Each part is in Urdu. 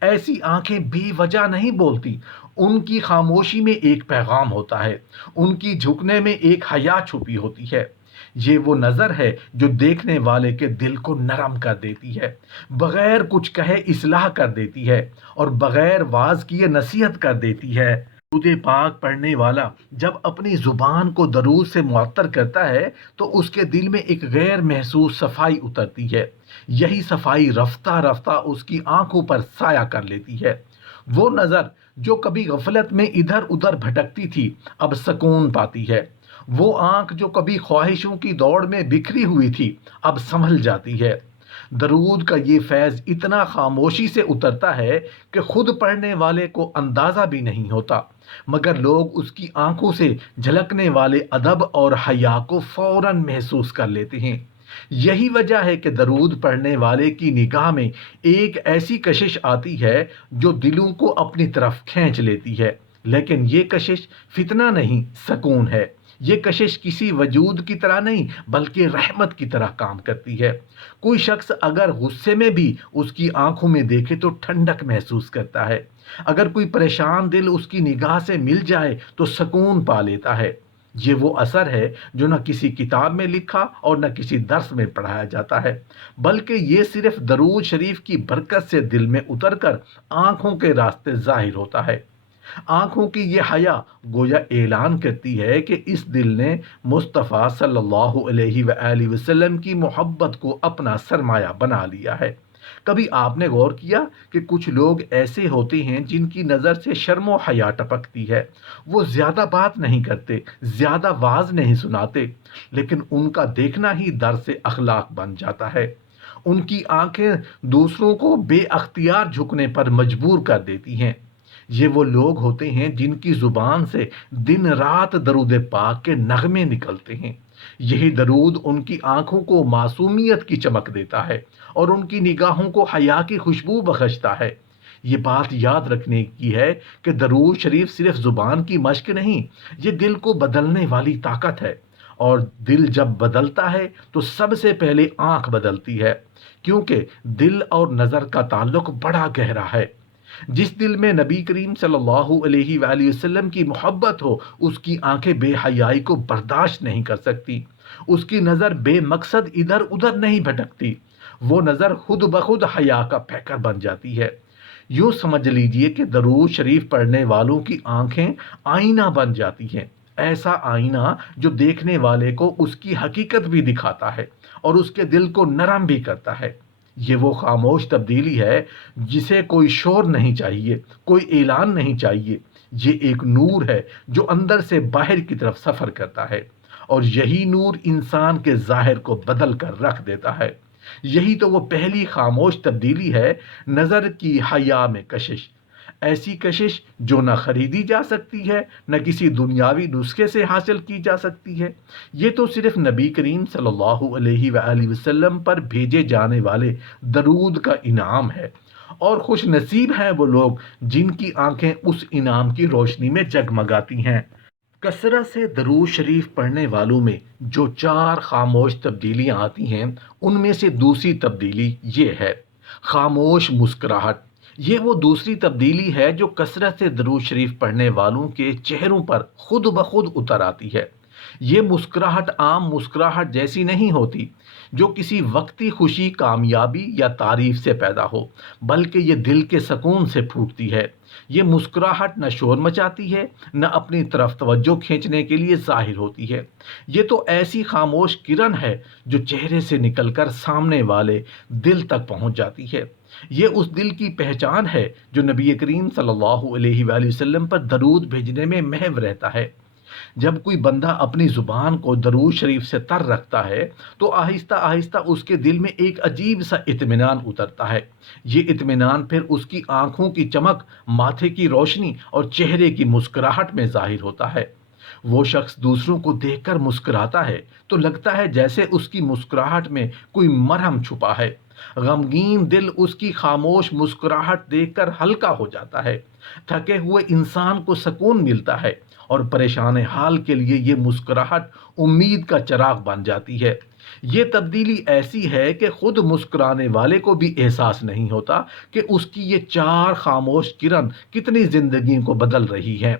ایسی آنکھیں بے وجہ نہیں بولتی، ان کی خاموشی میں ایک پیغام ہوتا ہے، ان کی جھکنے میں ایک حیا چھپی ہوتی ہے۔ یہ وہ نظر ہے جو دیکھنے والے کے دل کو نرم کر دیتی ہے، بغیر کچھ کہے اصلاح کر دیتی ہے، اور بغیر واز کیے نصیحت کر دیتی ہے۔ درود پاک پڑھنے والا جب اپنی زبان کو درود سے معطر کرتا ہے تو اس کے دل میں ایک غیر محسوس صفائی اترتی ہے۔ یہی صفائی رفتہ رفتہ اس کی آنکھوں پر سایہ کر لیتی ہے۔ وہ نظر جو کبھی غفلت میں ادھر ادھر بھٹکتی تھی اب سکون پاتی ہے۔ وہ آنکھ جو کبھی خواہشوں کی دوڑ میں بکھری ہوئی تھی اب سنبھل جاتی ہے۔ درود کا یہ فیض اتنا خاموشی سے اترتا ہے کہ خود پڑھنے والے کو اندازہ بھی نہیں ہوتا، مگر لوگ اس کی آنکھوں سے جھلکنے والے ادب اور حیا کو فوراً محسوس کر لیتے ہیں۔ یہی وجہ ہے کہ درود پڑھنے والے کی نگاہ میں ایک ایسی کشش آتی ہے جو دلوں کو اپنی طرف کھینچ لیتی ہے، لیکن یہ کشش فتنہ نہیں، سکون ہے۔ یہ کشش کسی وجود کی طرح نہیں بلکہ رحمت کی طرح کام کرتی ہے۔ کوئی شخص اگر غصے میں بھی اس کی آنکھوں میں دیکھے تو ٹھنڈک محسوس کرتا ہے۔ اگر کوئی پریشان دل اس کی نگاہ سے مل جائے تو سکون پا لیتا ہے۔ یہ وہ اثر ہے جو نہ کسی کتاب میں لکھا اور نہ کسی درس میں پڑھایا جاتا ہے، بلکہ یہ صرف درود شریف کی برکت سے دل میں اتر کر آنکھوں کے راستے ظاہر ہوتا ہے۔ آنکھوں کی یہ حیا گویا اعلان کرتی ہے کہ اس دل نے مصطفیٰ صلی اللہ علیہ وآلہ وسلم کی محبت کو اپنا سرمایہ بنا لیا ہے۔ کبھی آپ نے غور کیا کہ کچھ لوگ ایسے ہوتے ہیں جن کی نظر سے شرم و حیا ٹپکتی ہے۔ وہ زیادہ بات نہیں کرتے، زیادہ واز نہیں سناتے، لیکن ان کا دیکھنا ہی درس اخلاق بن جاتا ہے۔ ان کی آنکھیں دوسروں کو بے اختیار جھکنے پر مجبور کر دیتی ہیں۔ یہ وہ لوگ ہوتے ہیں جن کی زبان سے دن رات درود پاک کے نغمے نکلتے ہیں۔ یہی درود ان کی آنکھوں کو معصومیت کی چمک دیتا ہے اور ان کی نگاہوں کو حیا کی خوشبو بخشتا ہے۔ یہ بات یاد رکھنے کی ہے کہ درود شریف صرف زبان کی مشق نہیں، یہ دل کو بدلنے والی طاقت ہے، اور دل جب بدلتا ہے تو سب سے پہلے آنکھ بدلتی ہے، کیونکہ دل اور نظر کا تعلق بڑا گہرا ہے۔ جس دل میں نبی کریم صلی اللہ علیہ وآلہ وسلم کی محبت ہو اس کی آنکھیں بے حیائی کو برداشت نہیں کر سکتی، اس کی نظر بے مقصد ادھر ادھر نہیں بھٹکتی، وہ نظر خود بخود حیا کا پیکر بن جاتی ہے۔ یوں سمجھ لیجئے کہ درود شریف پڑھنے والوں کی آنکھیں آئینہ بن جاتی ہیں، ایسا آئینہ جو دیکھنے والے کو اس کی حقیقت بھی دکھاتا ہے اور اس کے دل کو نرم بھی کرتا ہے۔ یہ وہ خاموش تبدیلی ہے جسے کوئی شور نہیں چاہیے، کوئی اعلان نہیں چاہیے۔ یہ ایک نور ہے جو اندر سے باہر کی طرف سفر کرتا ہے، اور یہی نور انسان کے ظاہر کو بدل کر رکھ دیتا ہے۔ یہی تو وہ پہلی خاموش تبدیلی ہے، نظر کی حیا میں کشش۔ ایسی کشش جو نہ خریدی جا سکتی ہے نہ کسی دنیاوی نسخے سے حاصل کی جا سکتی ہے۔ یہ تو صرف نبی کریم صلی اللہ علیہ وآلہ وسلم پر بھیجے جانے والے درود کا انعام ہے، اور خوش نصیب ہیں وہ لوگ جن کی آنکھیں اس انعام کی روشنی میں جگمگاتی ہیں۔ کثرت سے درود شریف پڑھنے والوں میں جو چار خاموش تبدیلیاں آتی ہیں ان میں سے دوسری تبدیلی یہ ہے، خاموش مسکراہٹ۔ یہ وہ دوسری تبدیلی ہے جو کثرت سے درود شریف پڑھنے والوں کے چہروں پر خود بخود اتر آتی ہے۔ یہ مسکراہٹ عام مسکراہٹ جیسی نہیں ہوتی جو کسی وقتی خوشی، کامیابی یا تعریف سے پیدا ہو، بلکہ یہ دل کے سکون سے پھوٹتی ہے۔ یہ مسکراہٹ نہ شور مچاتی ہے نہ اپنی طرف توجہ کھینچنے کے لیے ظاہر ہوتی ہے۔ یہ تو ایسی خاموش کرن ہے جو چہرے سے نکل کر سامنے والے دل تک پہنچ جاتی ہے۔ یہ اس دل کی پہچان ہے جو نبی کریم صلی اللہ علیہ وآلہ وسلم پر درود بھیجنے میں محو رہتا ہے۔ جب کوئی بندہ اپنی زبان کو درود شریف سے تر رکھتا ہے تو آہستہ آہستہ اس کے دل میں ایک عجیب سا اطمینان اترتا ہے۔ یہ اطمینان پھر اس کی آنکھوں کی چمک، ماتھے کی روشنی اور چہرے کی مسکراہٹ میں ظاہر ہوتا ہے۔ وہ شخص دوسروں کو دیکھ کر مسکراتا ہے تو لگتا ہے جیسے اس کی مسکراہٹ میں کوئی مرہم چھپا ہے۔ غمگین دل اس کی خاموش مسکراہٹ دیکھ کر ہلکا ہو جاتا ہے۔ تھکے ہوئے انسان کو سکون ملتا ہے، اور پریشان حال کے لیے یہ مسکراہٹ امید کا چراغ بن جاتی ہے۔ یہ تبدیلی ایسی ہے کہ خود مسکرانے والے کو بھی احساس نہیں ہوتا کہ اس کی یہ چار خاموش کرن کتنی زندگی کو بدل رہی ہے۔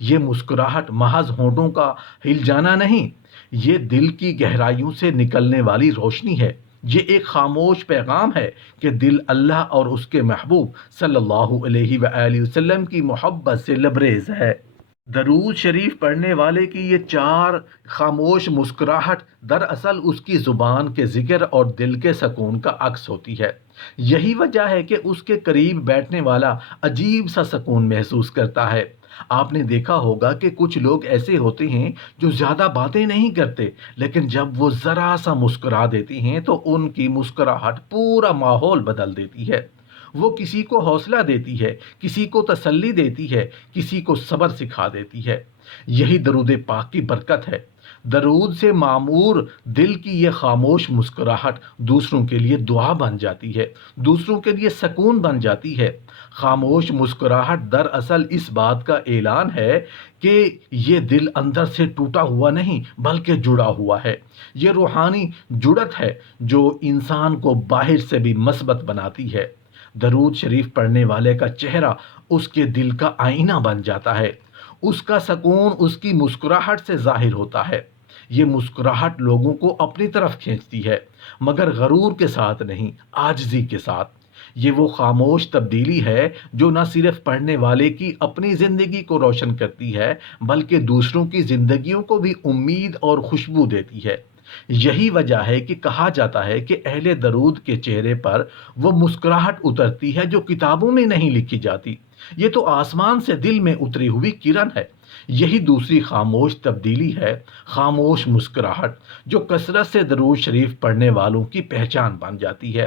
یہ مسکراہٹ محض ہونٹوں کا ہل جانا نہیں، یہ دل کی گہرائیوں سے نکلنے والی روشنی ہے۔ یہ ایک خاموش پیغام ہے کہ دل اللہ اور اس کے محبوب صلی اللہ علیہ وآلہ وسلم کی محبت سے لبریز ہے۔ درود شریف پڑھنے والے کی یہ چار خاموش مسکراہٹ دراصل اس کی زبان کے ذکر اور دل کے سکون کا عکس ہوتی ہے۔ یہی وجہ ہے کہ اس کے قریب بیٹھنے والا عجیب سا سکون محسوس کرتا ہے۔ آپ نے دیکھا ہوگا کہ کچھ لوگ ایسے ہوتے ہیں جو زیادہ باتیں نہیں کرتے، لیکن جب وہ ذرا سا مسکرا دیتی ہیں تو ان کی مسکراہٹ پورا ماحول بدل دیتی ہے۔ وہ کسی کو حوصلہ دیتی ہے، کسی کو تسلی دیتی ہے، کسی کو صبر سکھا دیتی ہے۔ یہی درود پاک کی برکت ہے۔ درود سے معمور دل کی یہ خاموش مسکراہٹ دوسروں کے لیے دعا بن جاتی ہے، دوسروں کے لیے سکون بن جاتی ہے۔ خاموش مسکراہٹ دراصل اس بات کا اعلان ہے کہ یہ دل اندر سے ٹوٹا ہوا نہیں بلکہ جڑا ہوا ہے۔ یہ روحانی جڑت ہے جو انسان کو باہر سے بھی مثبت بناتی ہے۔ درود شریف پڑھنے والے کا چہرہ اس کے دل کا آئینہ بن جاتا ہے۔ اس کا سکون اس کی مسکراہٹ سے ظاہر ہوتا ہے۔ یہ مسکراہٹ لوگوں کو اپنی طرف کھینچتی ہے، مگر غرور کے ساتھ نہیں، عاجزی کے ساتھ۔ یہ وہ خاموش تبدیلی ہے جو نہ صرف پڑھنے والے کی اپنی زندگی کو روشن کرتی ہے بلکہ دوسروں کی زندگیوں کو بھی امید اور خوشبو دیتی ہے۔ یہی وجہ ہے کہ کہا جاتا ہے کہ اہل درود کے چہرے پر وہ مسکراہٹ اترتی ہے جو کتابوں میں نہیں لکھی جاتی۔ یہ تو آسمان سے دل میں اتری ہوئی کرن ہے۔ یہی دوسری خاموش تبدیلی ہے، خاموش مسکراہٹ، جو کثرت سے درود شریف پڑھنے والوں کی پہچان بن جاتی ہے۔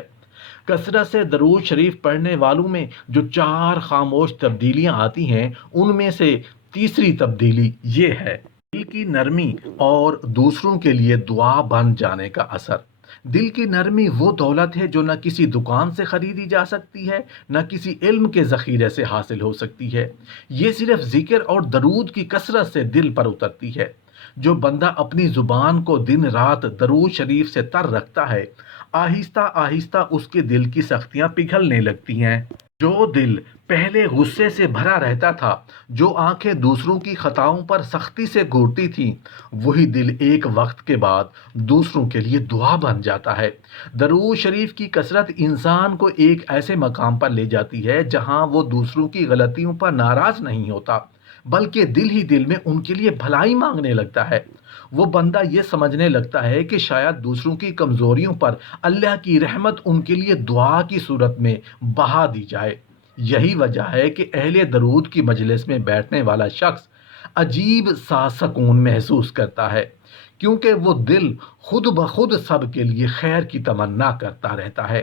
کثرت سے درود شریف پڑھنے والوں میں جو چار خاموش تبدیلیاں آتی ہیں، ان میں سے تیسری تبدیلی یہ ہے: دل کی نرمی اور دوسروں کے لیے دعا بن جانے کا اثر۔ دل کی نرمی وہ دولت ہے جو نہ کسی دکان سے خریدی جا سکتی ہے، نہ کسی علم کے ذخیرے سے حاصل ہو سکتی ہے۔ یہ صرف ذکر اور درود کی کثرت سے دل پر اترتی ہے۔ جو بندہ اپنی زبان کو دن رات درود شریف سے تر رکھتا ہے، آہستہ آہستہ اس کے دل کی سختیاں پگھلنے لگتی ہیں۔ جو دل پہلے غصے سے بھرا رہتا تھا، جو آنکھیں دوسروں کی خطاؤں پر سختی سے گھورتی تھیں، وہی دل ایک وقت کے بعد دوسروں کے لیے دعا بن جاتا ہے۔ درود شریف کی کثرت انسان کو ایک ایسے مقام پر لے جاتی ہے جہاں وہ دوسروں کی غلطیوں پر ناراض نہیں ہوتا بلکہ دل ہی دل میں ان کے لیے بھلائی مانگنے لگتا ہے۔ وہ بندہ یہ سمجھنے لگتا ہے کہ شاید دوسروں کی کمزوریوں پر اللہ کی رحمت ان کے لیے دعا کی صورت میں بہا دی جائے۔ یہی وجہ ہے کہ اہل درود کی مجلس میں بیٹھنے والا شخص عجیب سا سکون محسوس کرتا ہے، کیونکہ وہ دل خود بخود سب کے لیے خیر کی تمنا کرتا رہتا ہے۔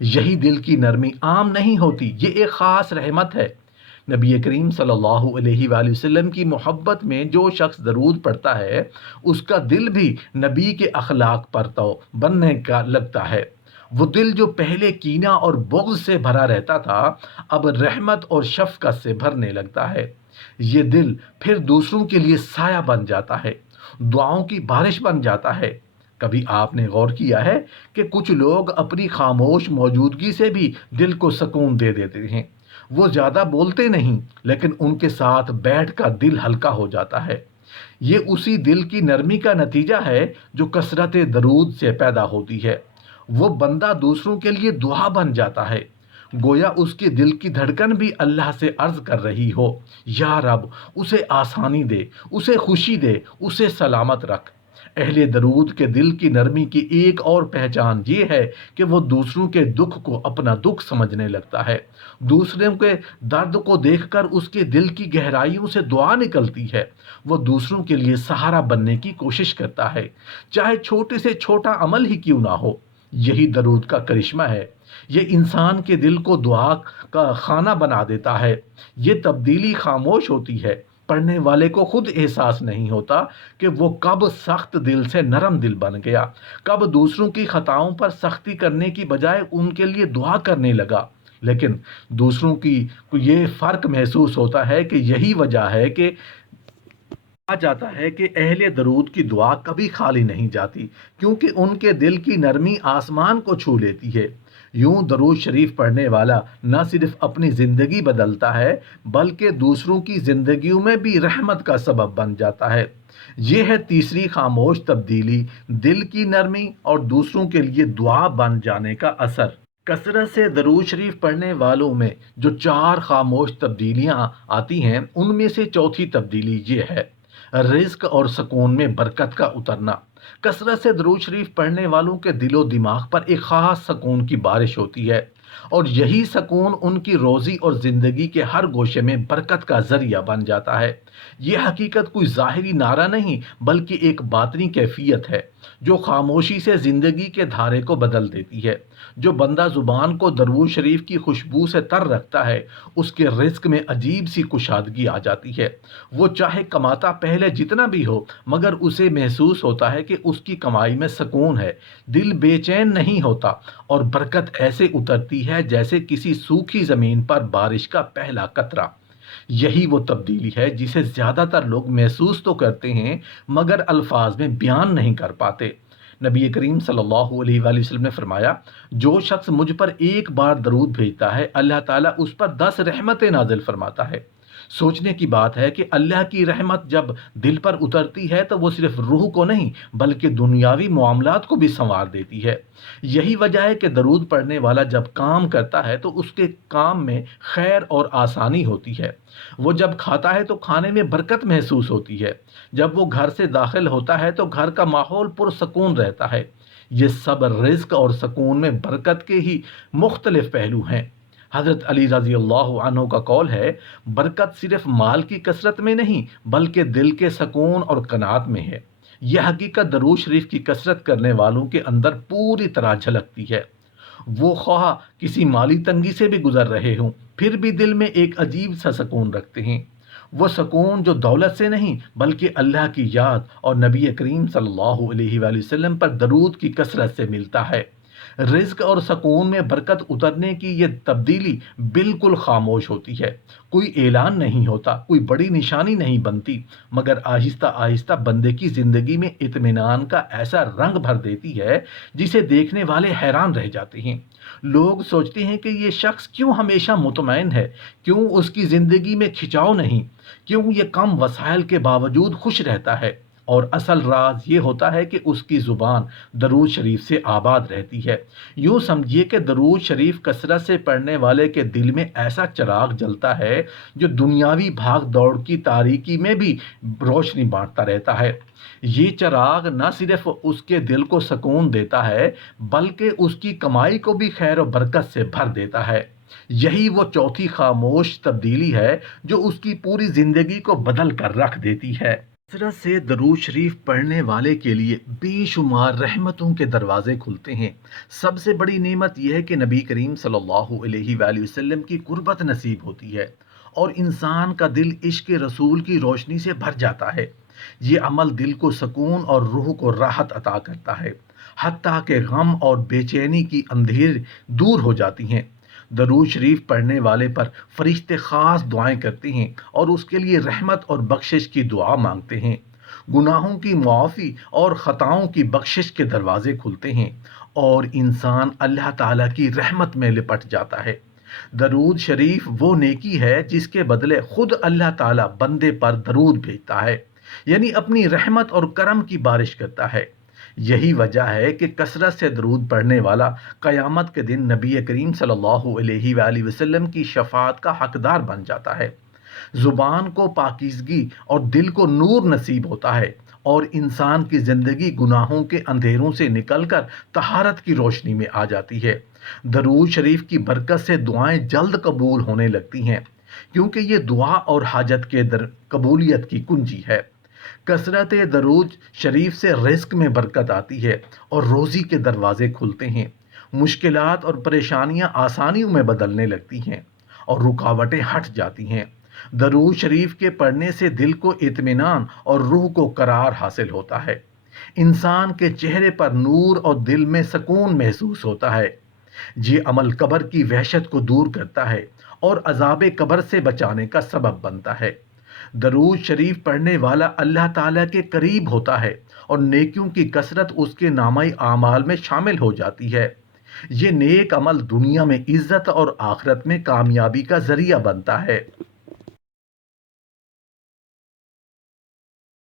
یہی دل کی نرمی عام نہیں ہوتی، یہ ایک خاص رحمت ہے۔ نبی کریم صلی اللہ علیہ وآلہ وسلم کی محبت میں جو شخص درود پڑھتا ہے، اس کا دل بھی نبی کے اخلاق پر تو بننے کا لگتا ہے۔ وہ دل جو پہلے کینہ اور بغض سے بھرا رہتا تھا، اب رحمت اور شفقت سے بھرنے لگتا ہے۔ یہ دل پھر دوسروں کے لیے سایہ بن جاتا ہے، دعاؤں کی بارش بن جاتا ہے۔ کبھی آپ نے غور کیا ہے کہ کچھ لوگ اپنی خاموش موجودگی سے بھی دل کو سکون دے دیتے ہیں؟ وہ زیادہ بولتے نہیں، لیکن ان کے ساتھ بیٹھ کر دل ہلکا ہو جاتا ہے۔ یہ اسی دل کی نرمی کا نتیجہ ہے جو کثرت درود سے پیدا ہوتی ہے۔ وہ بندہ دوسروں کے لیے دعا بن جاتا ہے، گویا اس کے دل کی دھڑکن بھی اللہ سے عرض کر رہی ہو: یا رب، اسے آسانی دے، اسے خوشی دے، اسے سلامت رکھ۔ اہل درود کے دل کی نرمی کی ایک اور پہچان یہ ہے کہ وہ دوسروں کے دکھ کو اپنا دکھ سمجھنے لگتا ہے۔ دوسروں کے درد کو دیکھ کر اس کے دل کی گہرائیوں سے دعا نکلتی ہے۔ وہ دوسروں کے لیے سہارا بننے کی کوشش کرتا ہے، چاہے چھوٹے سے چھوٹا عمل ہی کیوں نہ ہو۔ یہی درود کا کرشمہ ہے۔ یہ انسان کے دل کو دعا کا خانہ بنا دیتا ہے۔ یہ تبدیلی خاموش ہوتی ہے۔ پڑھنے والے کو خود احساس نہیں ہوتا کہ وہ کب سخت دل سے نرم دل بن گیا، کب دوسروں کی خطاؤں پر سختی کرنے کی بجائے ان کے لیے دعا کرنے لگا۔ لیکن دوسروں کی یہ فرق محسوس ہوتا ہے کہ یہی وجہ ہے کہ کہا جاتا ہے کہ اہل درود کی دعا کبھی خالی نہیں جاتی، کیونکہ ان کے دل کی نرمی آسمان کو چھو لیتی ہے۔ یوں درود شریف پڑھنے والا نہ صرف اپنی زندگی بدلتا ہے بلکہ دوسروں کی زندگیوں میں بھی رحمت کا سبب بن جاتا ہے۔ یہ ہے تیسری خاموش تبدیلی، دل کی نرمی اور دوسروں کے لیے دعا بن جانے کا اثر۔ کثرت سے درود شریف پڑھنے والوں میں جو چار خاموش تبدیلیاں آتی ہیں، ان میں سے چوتھی تبدیلی یہ ہے: رزق اور سکون میں برکت کا اترنا۔ کثرت سے درود شریف پڑھنے والوں کے دل و دماغ پر ایک خاص سکون کی بارش ہوتی ہے، اور یہی سکون ان کی روزی اور زندگی کے ہر گوشے میں برکت کا ذریعہ بن جاتا ہے۔ یہ حقیقت کوئی ظاہری نعرہ نہیں بلکہ ایک باطنی کیفیت ہے جو خاموشی سے زندگی کے دھارے کو بدل دیتی ہے۔ جو بندہ زبان کو درود شریف کی خوشبو سے تر رکھتا ہے، اس کے رزق میں عجیب سی کشادگی آ جاتی ہے۔ وہ چاہے کماتا پہلے جتنا بھی ہو، مگر اسے محسوس ہوتا ہے کہ اس کی کمائی میں سکون ہے، دل بے چین نہیں ہوتا، اور برکت ایسے اترتی ہے جیسے کسی سوکھی زمین پر بارش کا پہلا قطرہ۔ یہی وہ تبدیلی ہے جسے زیادہ تر لوگ محسوس تو کرتے ہیں مگر الفاظ میں بیان نہیں کر پاتے۔ نبی کریم صلی اللہ علیہ وآلہ وسلم نے فرمایا، جو شخص مجھ پر ایک بار درود بھیجتا ہے، اللہ تعالیٰ اس پر 10 رحمتیں نازل فرماتا ہے۔ سوچنے کی بات ہے کہ اللہ کی رحمت جب دل پر اترتی ہے تو وہ صرف روح کو نہیں بلکہ دنیاوی معاملات کو بھی سنوار دیتی ہے۔ یہی وجہ ہے کہ درود پڑھنے والا جب کام کرتا ہے تو اس کے کام میں خیر اور آسانی ہوتی ہے۔ وہ جب کھاتا ہے تو کھانے میں برکت محسوس ہوتی ہے۔ جب وہ گھر سے داخل ہوتا ہے تو گھر کا ماحول پرسکون رہتا ہے۔ یہ سب رزق اور سکون میں برکت کے ہی مختلف پہلو ہیں۔ حضرت علی رضی اللہ عنہ کا قول ہے، برکت صرف مال کی کثرت میں نہیں بلکہ دل کے سکون اور قناعت میں ہے۔ یہ حقیقت درود شریف کی کثرت کرنے والوں کے اندر پوری طرح جھلکتی ہے۔ وہ خواہ کسی مالی تنگی سے بھی گزر رہے ہوں، پھر بھی دل میں ایک عجیب سا سکون رکھتے ہیں۔ وہ سکون جو دولت سے نہیں بلکہ اللہ کی یاد اور نبی کریم صلی اللہ علیہ وآلہ وسلم پر درود کی کثرت سے ملتا ہے۔ رزق اور سکون میں برکت اترنے کی یہ تبدیلی بالکل خاموش ہوتی ہے۔ کوئی اعلان نہیں ہوتا، کوئی بڑی نشانی نہیں بنتی، مگر آہستہ آہستہ بندے کی زندگی میں اطمینان کا ایسا رنگ بھر دیتی ہے جسے دیکھنے والے حیران رہ جاتے ہیں۔ لوگ سوچتے ہیں کہ یہ شخص کیوں ہمیشہ مطمئن ہے، کیوں اس کی زندگی میں کھچاؤ نہیں، کیوں یہ کم وسائل کے باوجود خوش رہتا ہے، اور اصل راز یہ ہوتا ہے کہ اس کی زبان درود شریف سے آباد رہتی ہے۔ یوں سمجھیے کہ درود شریف کثرت سے پڑھنے والے کے دل میں ایسا چراغ جلتا ہے جو دنیاوی بھاگ دوڑ کی تاریکی میں بھی روشنی بانٹتا رہتا ہے۔ یہ چراغ نہ صرف اس کے دل کو سکون دیتا ہے بلکہ اس کی کمائی کو بھی خیر و برکت سے بھر دیتا ہے۔ یہی وہ چوتھی خاموش تبدیلی ہے جو اس کی پوری زندگی کو بدل کر رکھ دیتی ہے۔ کثرت سے درود شریف پڑھنے والے کے لیے بے شمار رحمتوں کے دروازے کھلتے ہیں۔ سب سے بڑی نعمت یہ ہے کہ نبی کریم صلی اللہ علیہ وآلہ وسلم کی قربت نصیب ہوتی ہے، اور انسان کا دل عشق رسول کی روشنی سے بھر جاتا ہے۔ یہ عمل دل کو سکون اور روح کو راحت عطا کرتا ہے، حتیٰ کہ غم اور بے چینی کی اندھیر دور ہو جاتی ہیں۔ درود شریف پڑھنے والے پر فرشتے خاص دعائیں کرتے ہیں اور اس کے لیے رحمت اور بخشش کی دعا مانگتے ہیں۔ گناہوں کی معافی اور خطاؤں کی بخشش کے دروازے کھلتے ہیں، اور انسان اللہ تعالیٰ کی رحمت میں لپٹ جاتا ہے۔ درود شریف وہ نیکی ہے جس کے بدلے خود اللہ تعالیٰ بندے پر درود بھیجتا ہے، یعنی اپنی رحمت اور کرم کی بارش کرتا ہے۔ یہی وجہ ہے کہ کثرت سے درود پڑھنے والا قیامت کے دن نبی کریم صلی اللہ علیہ وآلہ وسلم کی شفاعت کا حقدار بن جاتا ہے۔ زبان کو پاکیزگی اور دل کو نور نصیب ہوتا ہے، اور انسان کی زندگی گناہوں کے اندھیروں سے نکل کر طہارت کی روشنی میں آ جاتی ہے۔ درود شریف کی برکت سے دعائیں جلد قبول ہونے لگتی ہیں، کیونکہ یہ دعا اور حاجت کے قبولیت کی کنجی ہے۔ کثرت درود شریف سے رزق میں برکت آتی ہے اور روزی کے دروازے کھلتے ہیں۔ مشکلات اور پریشانیاں آسانیوں میں بدلنے لگتی ہیں اور رکاوٹیں ہٹ جاتی ہیں۔ درود شریف کے پڑھنے سے دل کو اطمینان اور روح کو قرار حاصل ہوتا ہے۔ انسان کے چہرے پر نور اور دل میں سکون محسوس ہوتا ہے۔ یہ عمل قبر کی وحشت کو دور کرتا ہے اور عذاب قبر سے بچانے کا سبب بنتا ہے۔ درود شریف پڑھنے والا اللہ تعالیٰ کے قریب ہوتا ہے اور نیکیوں کی کثرت اس کے نامہ اعمال میں شامل ہو جاتی ہے۔ یہ نیک عمل دنیا میں عزت اور آخرت میں کامیابی کا ذریعہ بنتا ہے۔